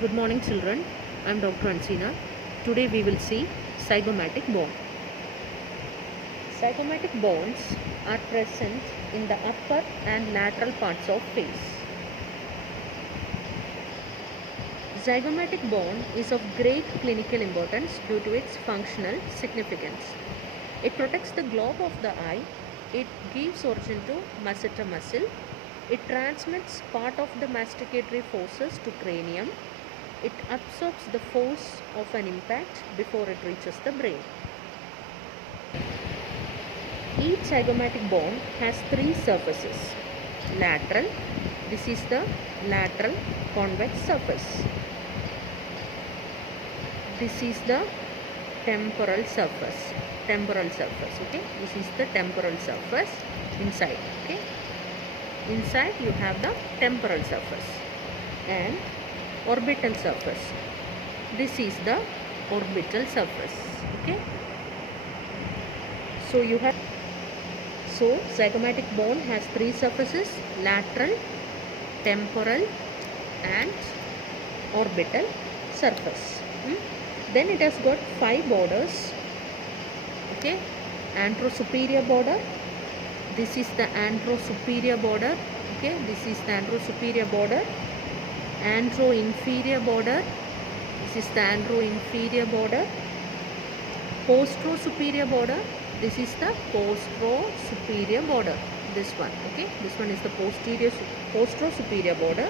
Good morning children, I am Dr. Ansina. Today we will see zygomatic bone. Zygomatic bones are present in the upper and lateral parts of face. Zygomatic bone is of great clinical importance due to its functional significance. It protects the globe of the eye, it gives origin to masseter muscle, it transmits part of the masticatory forces to cranium, it absorbs the force of an impact before it reaches the brain. Each zygomatic bone has three surfaces. Lateral, this is the lateral convex surface. This is the temporal surface. Okay, this is the temporal surface inside. Okay, inside you have the temporal surface and orbital surface. This is the orbital surface. Okay, so zygomatic bone has three surfaces: lateral, temporal and orbital surface. Then it has got five borders. Okay, anterosuperior border, this is the anterosuperior border. Okay, this is the anterosuperior border. Anteroinferior border, this is the anteroinferior border. Posterosuperior border, this is the posterosuperior border. This one, okay, this one is the posterosuperior border.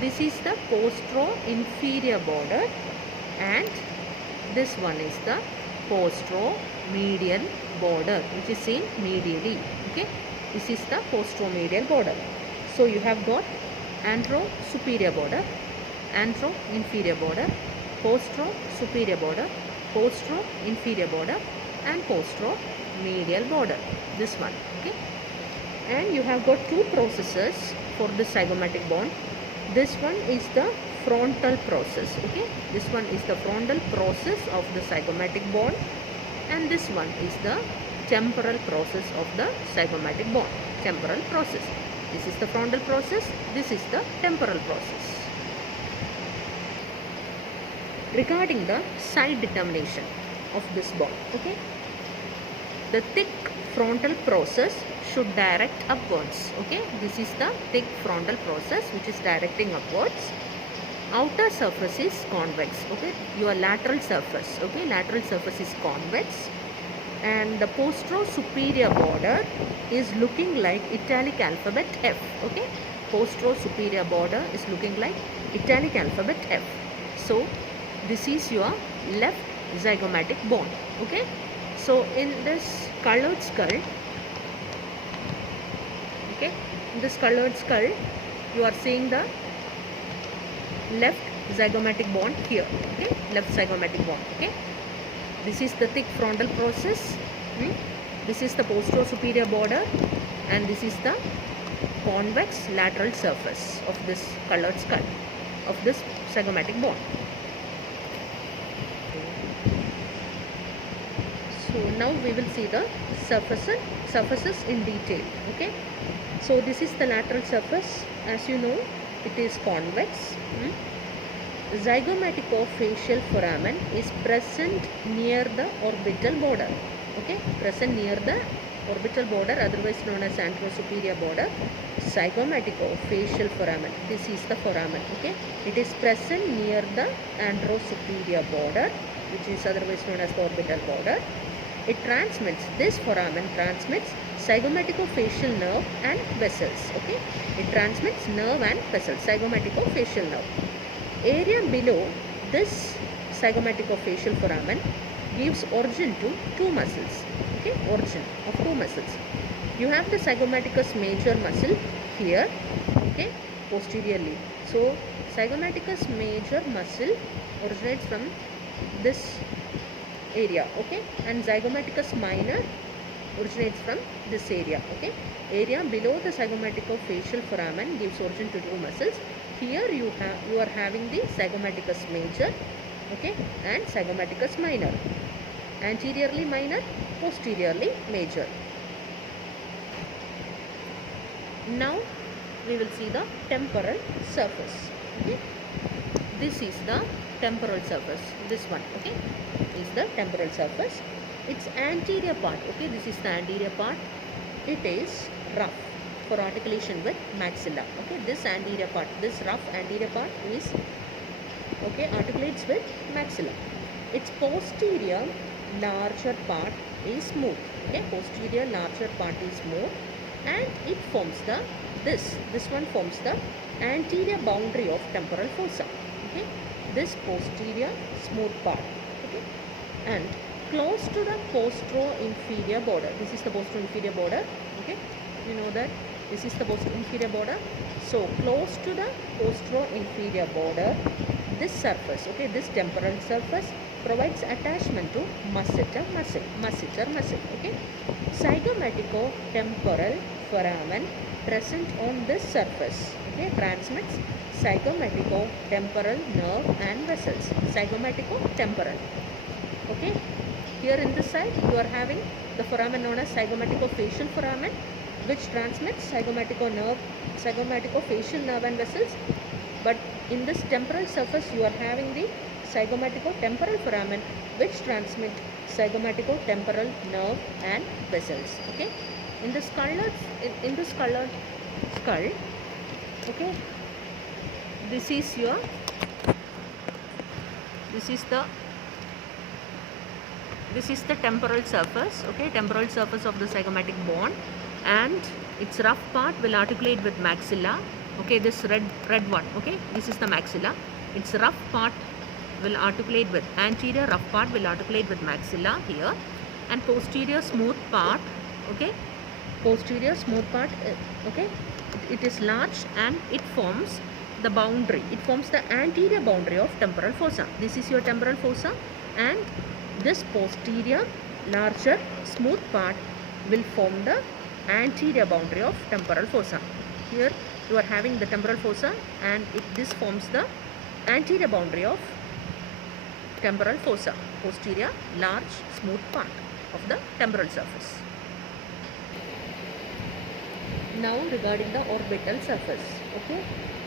This is the posteroinferior border, and this one is the posteromedial border, which is seen medially. Okay, this is the posteromedial border. So you have got anterosuperior border, anteroinferior border, posterosuperior border, posteroinferior border and posteromedial border. This one. Okay, and you have got two processes for the zygomatic bone. This one is the frontal process. Okay, this one is the frontal process of the zygomatic bone, and this one is the temporal process of the zygomatic bone. Temporal process. This is the frontal process, this is the temporal process. Regarding the side determination of this bone, okay, the thick frontal process should direct upwards. Okay, this is the thick frontal process which is directing upwards. Outer surface is convex. Okay, your lateral surface. Okay, lateral surface is convex, and the posterosuperior border is looking like italic alphabet F. Okay, posterosuperior border is looking like italic alphabet F. So this is your left zygomatic bone. Okay, so in this colored skull, okay, in this colored skull you are seeing the left zygomatic bone here. Okay, left zygomatic bone. Okay, this is the thick frontal process. This is the posterosuperior border, and this is the convex lateral surface of this colored skull of this zygomatic bone. So now we will see the surfaces in detail. Okay, so this is the lateral surface. As you know, it is convex. Zygomaticofacial foramen is present near the orbital border. Okay, present near the orbital border, otherwise known as anterosuperior border. Zygomaticofacial foramen, this is the foramen. Okay, it is present near the anterosuperior border, which is otherwise known as the orbital border. It transmits, this foramen transmits zygomaticofacial nerve and vessels. Okay, it transmits nerve and vessels, zygomaticofacial nerve. Area below this zygomaticofacial foramen gives origin to two muscles. Okay, origin of two muscles. You have the zygomaticus major muscle here. Okay, posteriorly. So zygomaticus major muscle originates from this area. Okay, and zygomaticus minor originates from this area. Okay, area below the zygomaticofacial foramen gives origin to two muscles. Here you are having the zygomaticus major, okay, and zygomaticus minor. Anteriorly minor, posteriorly major. Now we will see the temporal surface. Okay, this is the temporal surface. This one, okay, is the temporal surface. Its anterior part, okay, this is the anterior part. It is rough for articulation with maxilla. Okay, this anterior part, this rough anterior part is, okay, articulates with maxilla. Its posterior larger part is smooth. Okay, posterior larger part is smooth, and it forms the this one forms the anterior boundary of temporal fossa. Okay, this posterior smooth part. Okay, and close to the postero-inferior border. This is the postero-inferior border. Okay, you know that this is the postero-inferior border. So close to the postero-inferior border, this surface, okay, this temporal surface provides attachment to masseter muscle. Okay, zygomatico-temporal foramen present on this surface, okay, transmits zygomatico-temporal nerve and vessels. Zygomatico-temporal. Okay, here in this side you are having the foramen known as zygomatico-facial foramen, which transmits zygomatico-facial nerve and vessels. But in this temporal surface you are having the zygomatico-temporal foramen, which transmit zygomatico-temporal nerve and vessels. Okay, in this colored skull, okay, this is the temporal surface, okay, temporal surface of the zygomatic bone, and its rough part will articulate with maxilla. Okay, this red one, okay, this is the maxilla. Its rough part will articulate with anterior rough part will articulate with maxilla here, and posterior smooth part, okay, posterior smooth part, okay, it is large and it forms the boundary. It forms the anterior boundary of temporal fossa. This is your temporal fossa, and this posterior larger smooth part will form the anterior boundary of temporal fossa. Here you are having the temporal fossa, and this forms the anterior boundary of temporal fossa, posterior large smooth part of the temporal surface. Now regarding the orbital surface, okay,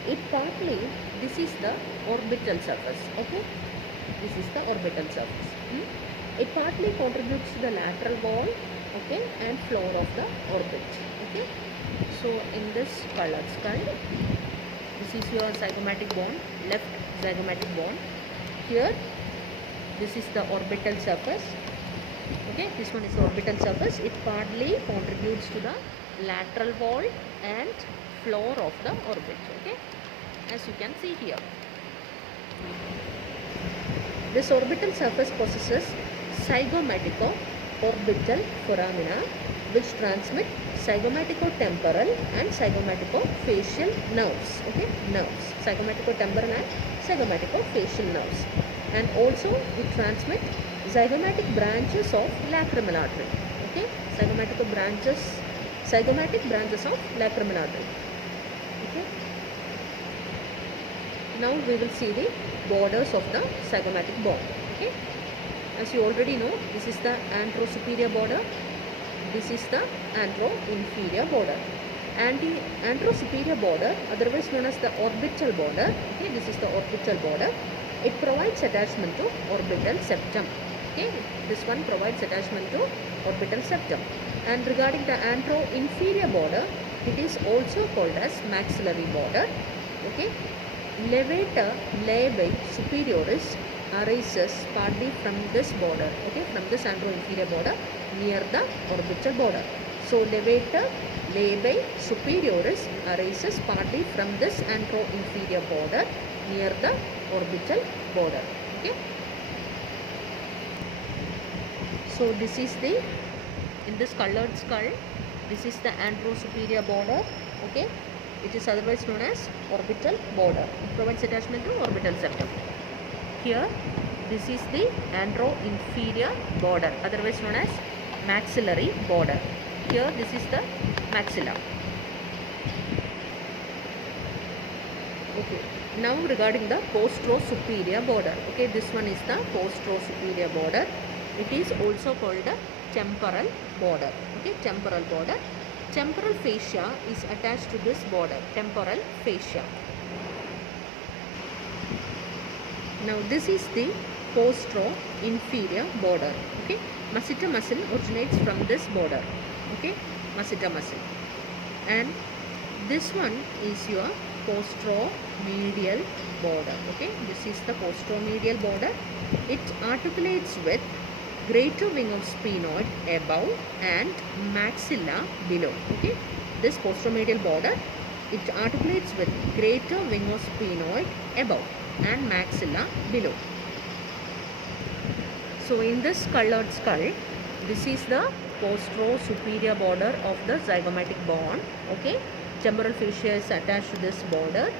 it partly, this is the orbital surface, okay, this is the orbital surface. It partly contributes to the lateral wall, okay, and floor of the orbit. Okay, so in this colored skull, this is your zygomatic bone, left zygomatic bone. Here this is the orbital surface. Okay, this one is the orbital surface. It partly contributes to the lateral wall and floor of the orbit. Okay, as you can see here, this orbital surface possesses zygomatico-orbital foramina, which transmit zygomatico-temporal and zygomatico-facial nerves. Okay, nerves, zygomatico-temporal and zygomatico-facial nerves, and also it transmit zygomatic branches of lacrimal artery. Okay, zygomatic branches of lacrimal artery. Okay, now we will see the borders of the zygomatic bone. Okay, as you already know, this is the antero-superior border, this is the antero-inferior border. Antero-superior border, otherwise known as the orbital border, okay, this is the orbital border. It provides attachment to orbital septum. Okay, this one provides attachment to orbital septum. And regarding the antero-inferior border, it is also called as maxillary border. Okay, levator labii superioris arises partly from this border, okay, from this antero-inferior border near the orbital border. So levator labii superioris arises partly from this antero-inferior border near the orbital border. Okay, so this is the, in this colored skull, this is the antero-superior border. Okay, it is otherwise known as orbital border. It provides attachment to orbital septum. Here this is the antero-inferior border, otherwise known as maxillary border. Here this is the maxilla. Okay, now regarding the postero-superior border. Okay, this one is the postero-superior border. It is also called the temporal border. Okay, temporal border. Temporal fascia is attached to this border, temporal fascia. Now this is the postero-inferior border. Okay, masseter muscle originates from this border. Okay, masseter muscle, and this one is your posteromedial border. Okay, this is the posteromedial border. It articulates with greater wing of sphenoid above and maxilla below. Okay, this posteromedial border, it articulates with greater wing of sphenoid above and maxilla below. So in this colored skull, this is the postero-superior border of the zygomatic bone. Okay, temporal fascia is attached to this border,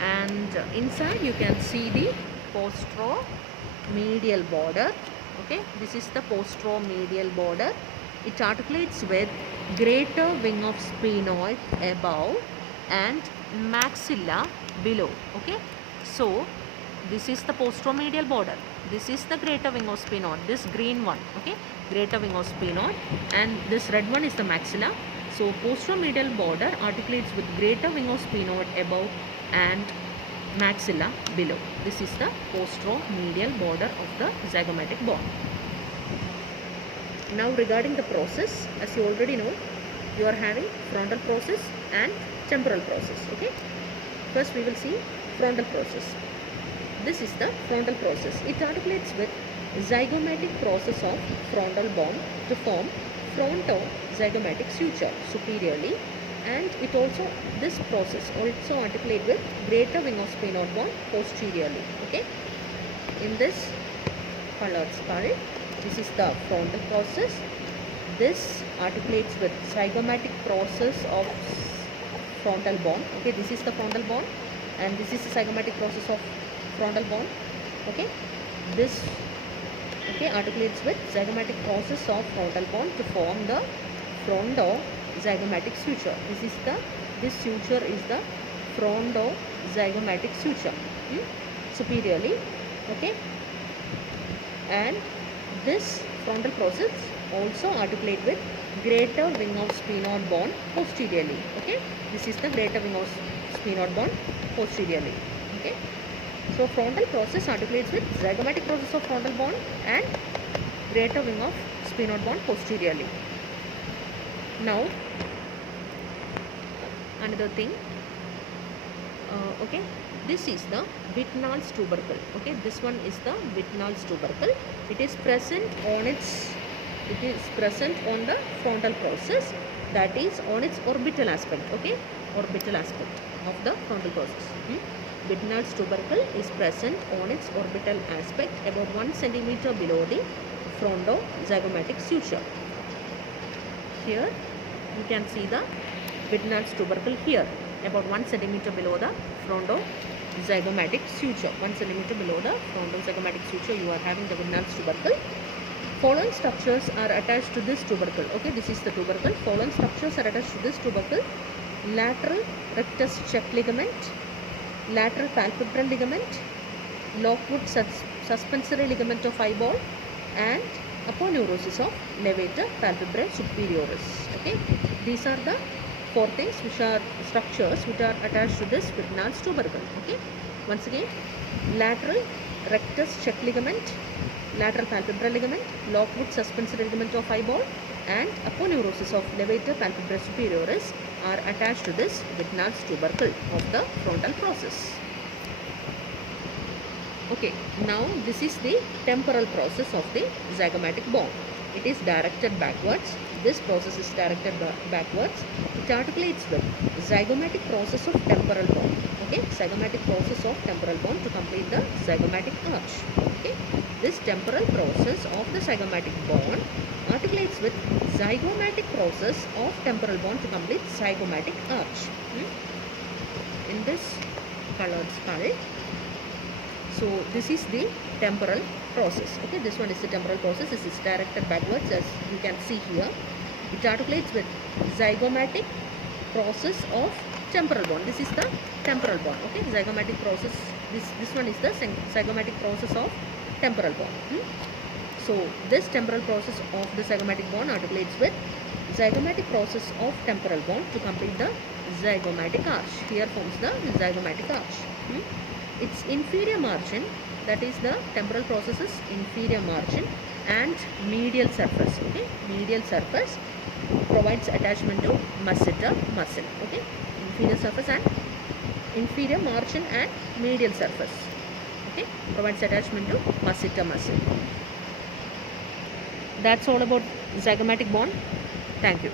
and inside you can see the posteromedial border. Okay, this is the posteromedial border. It articulates with greater wing of sphenoid above and maxilla below. Okay, so this is the posteromedial border. This is the greater wing of sphenoid, this green one. Okay, greater wing of sphenoid, and this red one is the maxilla. So posteromedial border articulates with greater wing of sphenoid above and maxilla below. This is the posteromedial border of the zygomatic bone. Now regarding the process, as you already know, you are having frontal process and temporal process. Okay, first we will see frontal process. This is the frontal process. It articulates with zygomatic process of frontal bone to form frontozygomatic suture superiorly, and it also, this process also articulate with greater wing of sphenoid bone posteriorly. Okay, in this colored skull, this is the frontal process. This articulates with zygomatic process of frontal bone. Okay, this is the frontal bone, and this is the zygomatic process of frontal bone. Okay, this, okay, articulates with zygomatic process of frontal bone to form the frontozygomatic suture. This suture is the frontozygomatic suture superiorly. Okay, and this frontal process also articulate with greater wing of sphenoid bone posteriorly. Okay, this is the greater wing of sphenoid bone posteriorly. Okay, so frontal process articulates with zygomatic process of frontal bone and greater wing of sphenoid bone posteriorly. Now another thing, okay, this is the Wittnall's tubercle. Okay, this one is the Wittnall's tubercle. It is present on the frontal process, that is on its orbital aspect. Okay, orbital aspect of the frontal process. Wittnall's tubercle is present on its orbital aspect about 1 centimeter below the frontozygomatic suture. Here you can see the Wittnall's tubercle here, about 1 centimeter below the frontozygomatic suture. 1 centimeter below the frontozygomatic suture you are having the Wittnall's tubercle. Following structures are attached to this tubercle. Okay, this is the tubercle. Following structures are attached to this tubercle: lateral rectus check ligament, lateral palpebral ligament, Lockwood suspensory ligament of eyeball, and aponeurosis of levator palpebrae superioris. Okay, these are the 4 things which are structures which are attached to this Wittnall's tubercle. Okay, once again, lateral rectus check ligament, lateral palpebral ligament, Lockwood suspensory ligament of eyeball, and aponeurosis of levator palpebrae superioris are attached to this Wittnall's tubercle of the frontal process. Okay, now this is the temporal process of the zygomatic bone. It is directed backwards. This process is directed backwards. It articulates with zygomatic process of temporal bone. Okay, zygomatic process of temporal bone to complete the zygomatic arch. Okay, this temporal process of the zygomatic bone articulates with zygomatic process of temporal bone to complete zygomatic arch. In this colored skull, so this is the temporal process. Okay, this one is the temporal process. This is directed backwards, as you can see here. It articulates with zygomatic process of temporal bone. This is the temporal bone. Okay, zygomatic process. This one is the zygomatic process of temporal bone. So this temporal process of the zygomatic bone articulates with zygomatic process of temporal bone to complete the zygomatic arch. Here forms the zygomatic arch. its inferior margin, that is the temporal processes inferior margin and medial surface. Okay, medial surface provides attachment to masseter muscle. Okay, inferior surface and inferior margin and medial surface, okay, provides attachment to masseter muscle. That's all about zygomatic bone. Thank you.